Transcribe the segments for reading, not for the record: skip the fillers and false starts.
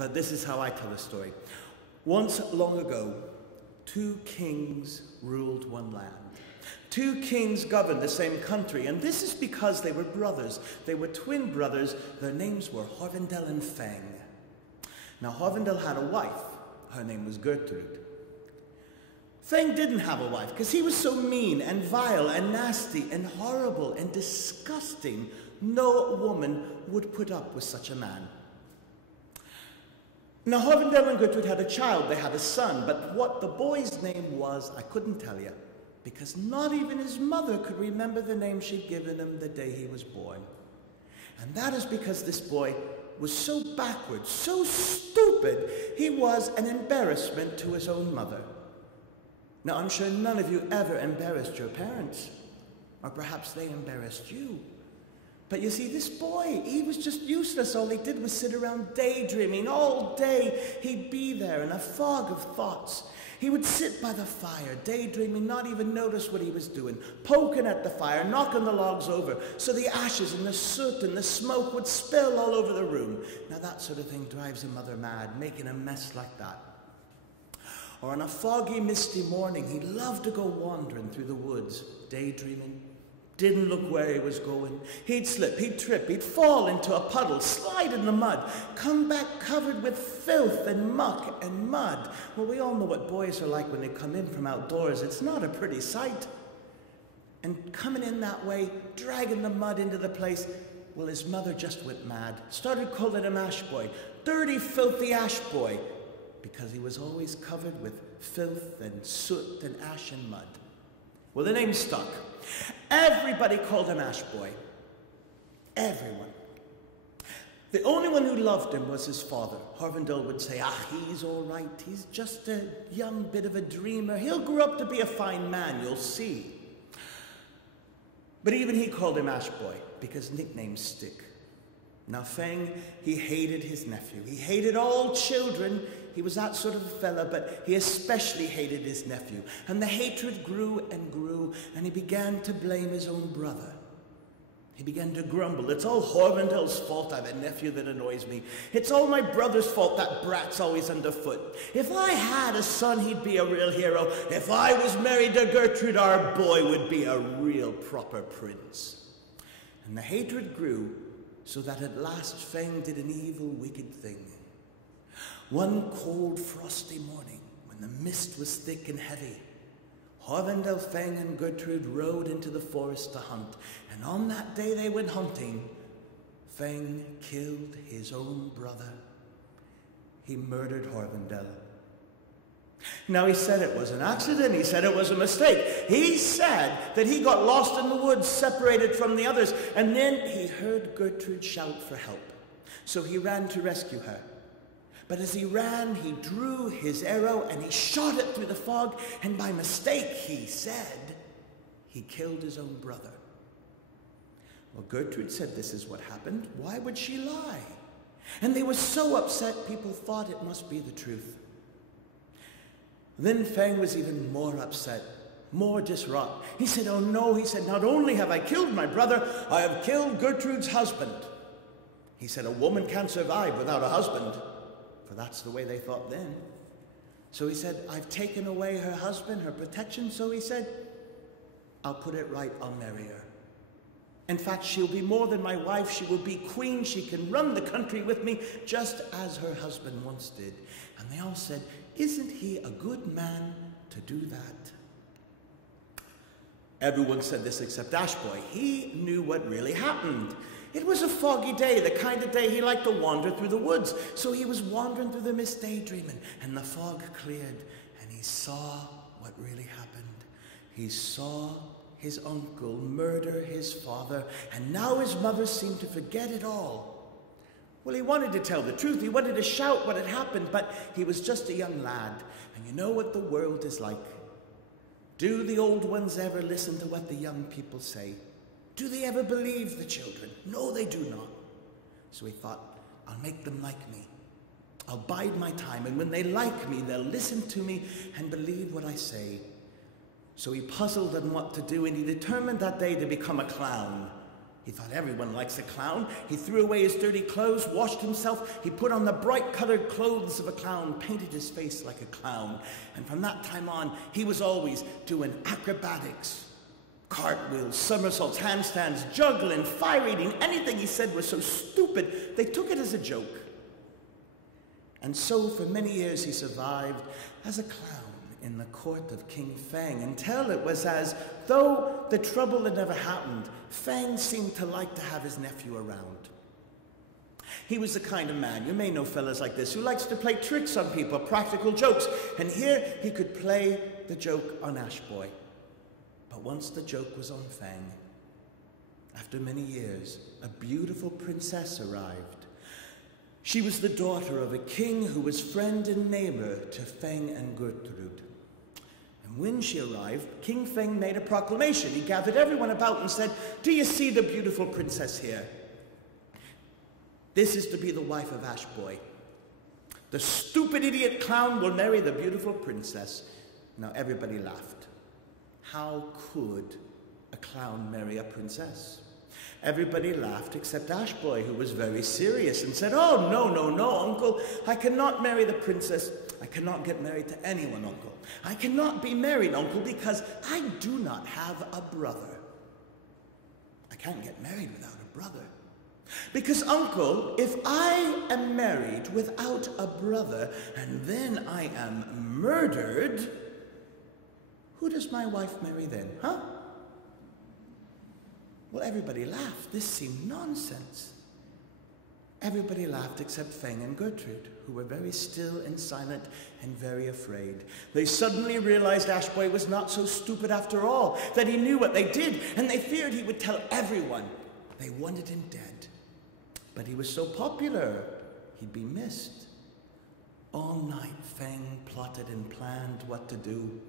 but this is how I tell the story. Once long ago, 2 kings ruled one land. 2 kings governed the same country, and this is because they were brothers. They were twin brothers. Their names were Horvendel and Feng. Now, Horvendel had a wife. Her name was Gertrude. Feng didn't have a wife because he was so mean and vile and nasty and horrible and disgusting. No woman would put up with such a man. Now, Horvendel and Gertrude had a child. They had a son, but what the boy's name was, I couldn't tell you, because not even his mother could remember the name she'd given him the day he was born. And that is because this boy was so backward, so stupid, he was an embarrassment to his own mother. Now, I'm sure none of you ever embarrassed your parents, or perhaps they embarrassed you. But you see, this boy, he was just useless. All he did was sit around daydreaming all day. He'd be there in a fog of thoughts. He would sit by the fire, daydreaming, not even notice what he was doing, poking at the fire, knocking the logs over, so the ashes and the soot and the smoke would spill all over the room. Now, that sort of thing drives a mother mad, making a mess like that. Or on a foggy, misty morning, he loved to go wandering through the woods, daydreaming. Didn't look where he was going. He'd slip, he'd trip, he'd fall into a puddle, slide in the mud, come back covered with filth and muck and mud. Well, we all know what boys are like when they come in from outdoors. It's not a pretty sight. And coming in that way, dragging the mud into the place, well, his mother just went mad. Started calling him Ash Boy, dirty, filthy Ash Boy, because he was always covered with filth and soot and ash and mud. Well, the name stuck. Everybody called him Ash Boy. Everyone. The only one who loved him was his father. Horvendel would say, he's all right. He's just a young bit of a dreamer. He'll grow up to be a fine man, you'll see. But even he called him Ash Boy, because nicknames stick. Now, Feng, he hated his nephew. He hated all children. He was that sort of a fella, but he especially hated his nephew. And the hatred grew and grew, and he began to blame his own brother. He began to grumble. It's all Horvendel's fault. I have a nephew that annoys me. It's all my brother's fault. That brat's always underfoot. If I had a son, he'd be a real hero. If I was married to Gertrude, our boy would be a real proper prince. And the hatred grew, so that at last Feng did an evil, wicked thing. One cold, frosty morning, when the mist was thick and heavy, Horvendel, Feng, and Gertrude rode into the forest to hunt, and on that day they went hunting. Feng killed his own brother. He murdered Horvendel. Now, he said it was an accident. He said it was a mistake. He said that he got lost in the woods, separated from the others, and then he heard Gertrude shout for help. So he ran to rescue her. But as he ran, he drew his arrow and he shot it through the fog, and by mistake, he said, he killed his own brother. Well, Gertrude said this is what happened. Why would she lie? And they were so upset, people thought it must be the truth. Then Feng was even more upset, more distraught. He said, oh no, he said, not only have I killed my brother, I have killed Gertrude's husband. He said, a woman can't survive without a husband, for that's the way they thought then. So he said, I've taken away her husband, her protection, so he said, I'll put it right, I'll marry her. In fact, she'll be more than my wife, she will be queen, she can run the country with me, just as her husband once did. And they all said, isn't he a good man to do that? Everyone said this except Ash Boy. He knew what really happened. It was a foggy day, the kind of day he liked to wander through the woods. So he was wandering through the mist daydreaming, and the fog cleared, and he saw what really happened. He saw his uncle murder his father, and now his mother seemed to forget it all. Well, he wanted to tell the truth. He wanted to shout what had happened, but he was just a young lad. And you know what the world is like. Do the old ones ever listen to what the young people say? Do they ever believe the children? No, they do not. So he thought, I'll make them like me. I'll bide my time, and when they like me, they'll listen to me and believe what I say. So he puzzled on what to do, and he determined that day to become a clown. He thought everyone likes a clown. He threw away his dirty clothes, washed himself. He put on the bright-colored clothes of a clown, painted his face like a clown. And from that time on, he was always doing acrobatics, cartwheels, somersaults, handstands, juggling, fire eating. Anything he said was so stupid, they took it as a joke. And so for many years he survived as a clown in the court of King Feng, until it was as though the trouble had never happened. Feng seemed to like to have his nephew around. He was the kind of man, you may know fellas like this, who likes to play tricks on people, practical jokes. And here he could play the joke on Ash Boy. But once the joke was on Feng, after many years, a beautiful princess arrived. She was the daughter of a king who was friend and neighbor to Feng and Gertrude. And when she arrived, King Feng made a proclamation. He gathered everyone about and said, "Do you see the beautiful princess here? This is to be the wife of Ash Boy. The stupid idiot clown will marry the beautiful princess." Now everybody laughed. How could a clown marry a princess? Everybody laughed except Ash Boy, who was very serious and said, "Oh, no, Uncle. I cannot marry the princess. I cannot get married to anyone, Uncle. I cannot be married, Uncle, because I do not have a brother. I can't get married without a brother. Because, Uncle, if I am married without a brother and then I am murdered, who does my wife marry then, huh?" Well, everybody laughed. This seemed nonsense. Everybody laughed except Feng and Gertrude, who were very still and silent and very afraid. They suddenly realized Ash Boy was not so stupid after all, that he knew what they did, and they feared he would tell everyone. They wanted him dead. But he was so popular, he'd be missed. All night, Feng plotted and planned what to do.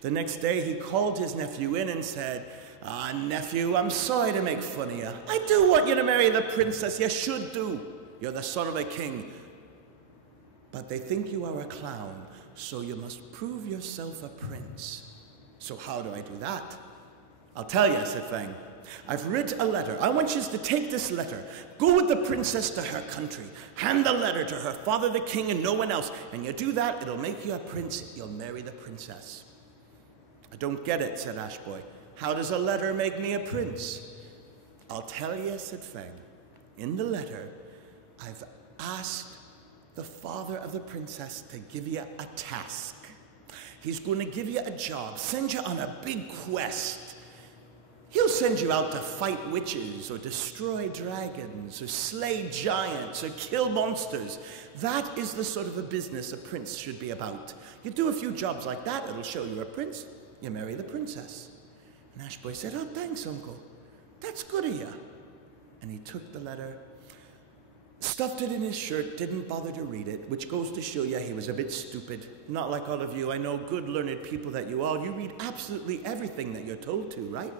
The next day, he called his nephew in and said, "Ah, nephew, I'm sorry to make fun of you. I do want you to marry the princess. You should do. You're the son of a king. But they think you are a clown, so you must prove yourself a prince." "So how do I do that?" "I'll tell you," said Feng. "I've written a letter. I want you to take this letter. Go with the princess to her country. Hand the letter to her father, the king, and no one else. And you do that, it'll make you a prince. You'll marry the princess." "I don't get it," said Ash Boy. "How does a letter make me a prince?" "I'll tell you," said Feng. "In the letter, I've asked the father of the princess to give you a task. He's going to give you a job, send you on a big quest. He'll send you out to fight witches or destroy dragons or slay giants or kill monsters. That is the sort of a business a prince should be about. You do a few jobs like that, it'll show you're a prince. You marry the princess." And Ash Boy said, "Oh, thanks, Uncle. That's good of you." And he took the letter, stuffed it in his shirt, didn't bother to read it, which goes to show you he was a bit stupid. Not like all of you. I know, good, learned people that you all. You read absolutely everything that you're told to, right?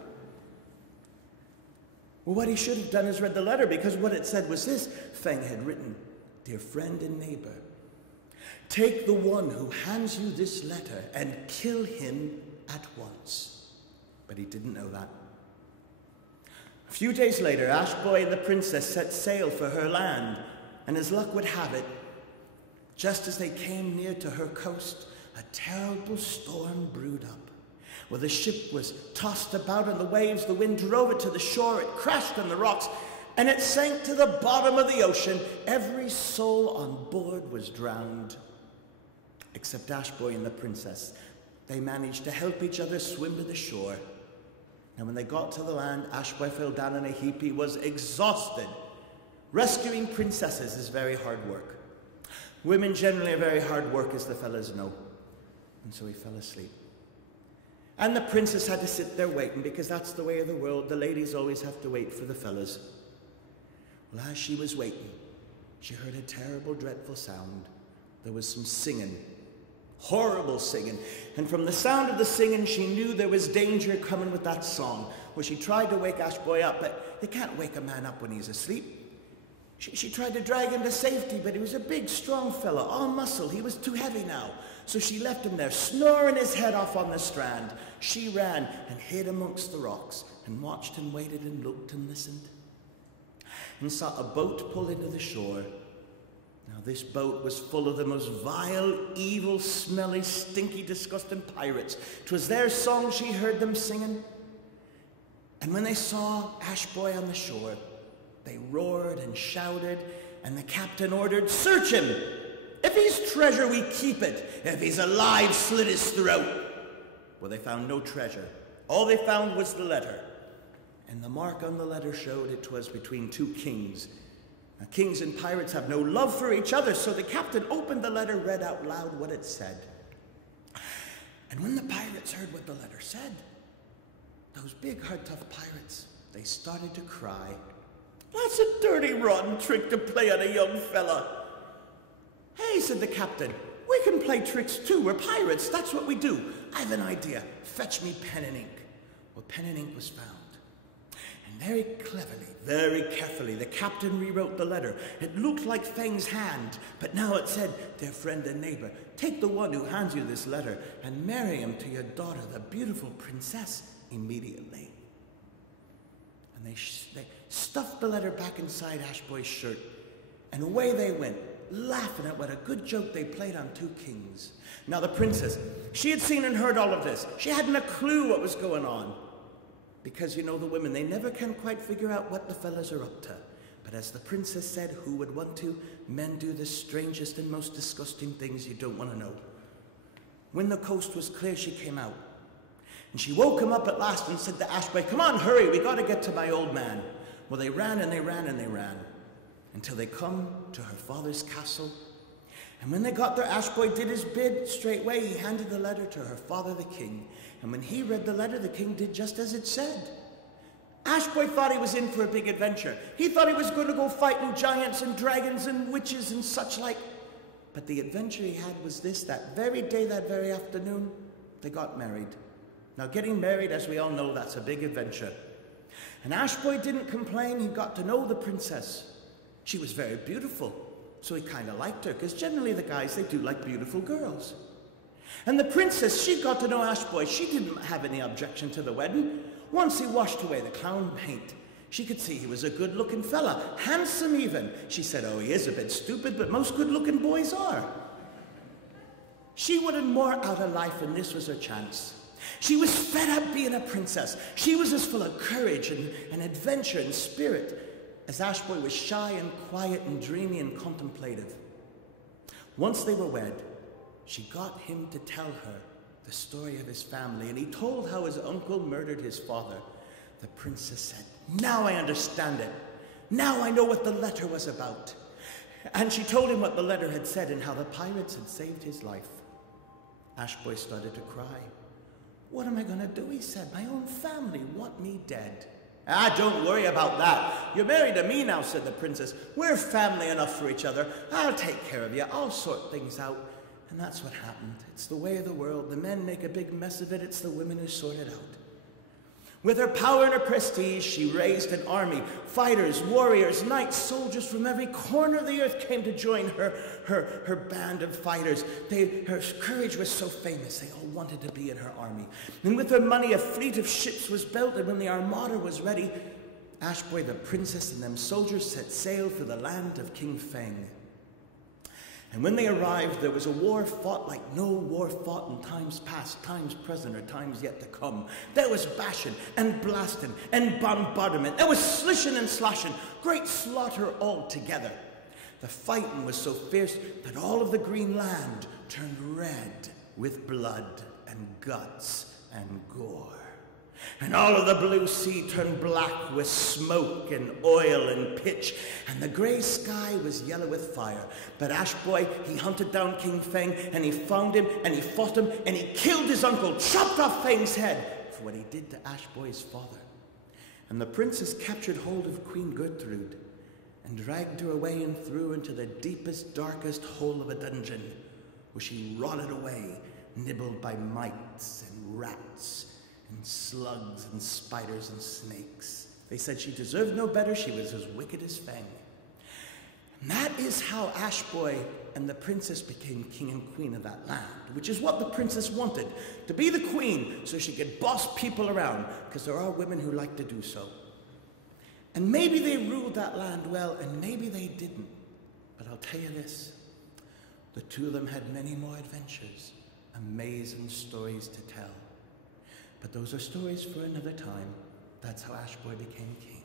Well, what he should have done is read the letter, because what it said was this. Feng had written, "Dear friend and neighbor, take the one who hands you this letter and kill him at once." But he didn't know that. A few days later, Ash Boy and the princess set sail for her land, and as luck would have it, just as they came near to her coast, a terrible storm brewed up. Well, the ship was tossed about in the waves, the wind drove it to the shore, it crashed on the rocks, and it sank to the bottom of the ocean. Every soul on board was drowned, except Ash Boy and the princess. They managed to help each other swim to the shore. And when they got to the land, Ash Boy fell down in a heap. He was exhausted. Rescuing princesses is very hard work. Women generally are very hard work, as the fellas know. And so he fell asleep. And the princess had to sit there waiting, because that's the way of the world. The ladies always have to wait for the fellas. Well, as she was waiting, she heard a terrible, dreadful sound. There was some singing. Horrible singing. And from the sound of the singing, she knew there was danger coming with that song. Well, she tried to wake Ash Boy up, but they can't wake a man up when he's asleep. She tried to drag him to safety, but he was a big, strong fella, all muscle. He was too heavy now. So she left him there, snoring his head off on the strand. She ran and hid amongst the rocks and watched and waited and looked and listened. and saw a boat pull into the shore. Now this boat was full of the most vile, evil, smelly, stinky, disgusting pirates. 'Twas their song she heard them singing. And when they saw Ash Boy on the shore, they roared and shouted, and the captain ordered, "Search him! If he's treasure, we keep it. If he's alive, slit his throat." Well, they found no treasure. All they found was the letter. And the mark on the letter showed it was between two kings. Now, kings and pirates have no love for each other, so the captain opened the letter, read out loud what it said. And when the pirates heard what the letter said, those big, hard, tough pirates, they started to cry. "That's a dirty, rotten trick to play on a young fella." "Hey," said the captain, "we can play tricks too. We're pirates. That's what we do. I have an idea. Fetch me pen and ink." Well, pen and ink was found. And very cleverly, very carefully, the captain rewrote the letter. It looked like Feng's hand, but now it said, "Dear friend and neighbor, take the one who hands you this letter and marry him to your daughter, the beautiful princess, immediately." And they stuffed the letter back inside Ash Boy's shirt, and away they went, laughing at what a good joke they played on two kings. Now the princess, she had seen and heard all of this. She hadn't a clue what was going on. Because you know the women, they never can quite figure out what the fellas are up to. But as the princess said, who would want to? Men do the strangest and most disgusting things you don't want to know. When the coast was clear, she came out. And she woke him up at last and said to Ash Boy, "Come on, hurry, we got to get to my old man." Well, they ran and they ran and they ran, until they come to her father's castle. And when they got there, Ash Boy did his bid. Straightway he handed the letter to her father, the king. And when he read the letter, the king did just as it said. Ash Boy thought he was in for a big adventure. He thought he was going to go fighting giants and dragons and witches and such like. But the adventure he had was this: that very day, that very afternoon, they got married. Now, getting married, as we all know, that's a big adventure. And Ash Boy didn't complain. He got to know the princess. She was very beautiful, so he kind of liked her, because generally the guys, they do like beautiful girls. And the princess, she got to know Ash Boy. She didn't have any objection to the wedding. Once he washed away the clown paint, she could see he was a good-looking fella, handsome even. She said, "Oh, he is a bit stupid, but most good-looking boys are." She wanted more out of life, and this was her chance. She was fed up being a princess. She was as full of courage and adventure and spirit as Ash Boy was shy and quiet and dreamy and contemplative. Once they were wed, she got him to tell her the story of his family, and he told how his uncle murdered his father. The princess said, "Now I understand it. Now I know what the letter was about." And she told him what the letter had said and how the pirates had saved his life. Ash Boy started to cry. "What am I going to do?" he said. "My own family want me dead." "Ah, don't worry about that. You're married to me now," said the princess. "We're family enough for each other. I'll take care of you. I'll sort things out." And that's what happened. It's the way of the world. The men make a big mess of it. It's the women who sort it out. With her power and her prestige, she raised an army. Fighters, warriors, knights, soldiers from every corner of the earth came to join her band of fighters. Her courage was so famous, they all wanted to be in her army. And with her money, a fleet of ships was built, and when the armada was ready, Ash Boy, the princess, and them soldiers set sail for the land of King Feng. And when they arrived, there was a war fought like no war fought in times past, times present, or times yet to come. There was bashing and blasting and bombardment. There was slishing and slashing, great slaughter all together. The fighting was so fierce that all of the green land turned red with blood and guts and gore. And all of the blue sea turned black with smoke and oil and pitch, and the gray sky was yellow with fire. But Ash Boy, he hunted down King Feng, and he found him, and he fought him, and he killed his uncle, chopped off Feng's head for what he did to Ash Boy's father. And the princess captured hold of Queen Gertrude and dragged her away and threw her into the deepest, darkest hole of a dungeon, where she rotted away, nibbled by mites and rats and slugs and spiders and snakes. They said she deserved no better. She was as wicked as Feng. And that is how Ash Boy and the princess became king and queen of that land, which is what the princess wanted, to be the queen so she could boss people around, because there are women who like to do so. And maybe they ruled that land well, and maybe they didn't. But I'll tell you this, the two of them had many more adventures, amazing stories to tell. But those are stories for another time. That's how Ashboy became king.